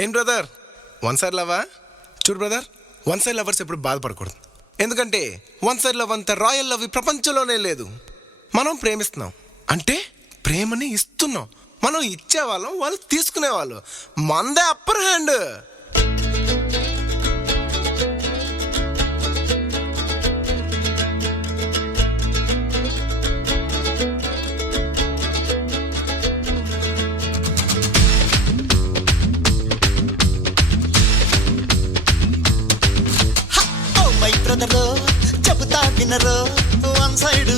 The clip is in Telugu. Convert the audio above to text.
ఏం బ్రదర్ వన్ సైడ్ లవా? చూడు బ్రదర్, వన్ సైడ్ లవర్స్ ఎప్పుడు బాధపడకూడదు. ఎందుకంటే వన్ సైడ్ లవ్ అంత రాయల్ లవ్ ఈ ప్రపంచంలోనే లేదు. మనం ప్రేమిస్తున్నాం అంటే ప్రేమని ఇస్తున్నాం. మనం ఇచ్చేవాళ్ళం, వాళ్ళు తీసుకునేవాళ్ళు. మందే అప్పర్ హ్యాండ్. మై బ్రదరో చెబుతా వినరో, వన్ సైడ్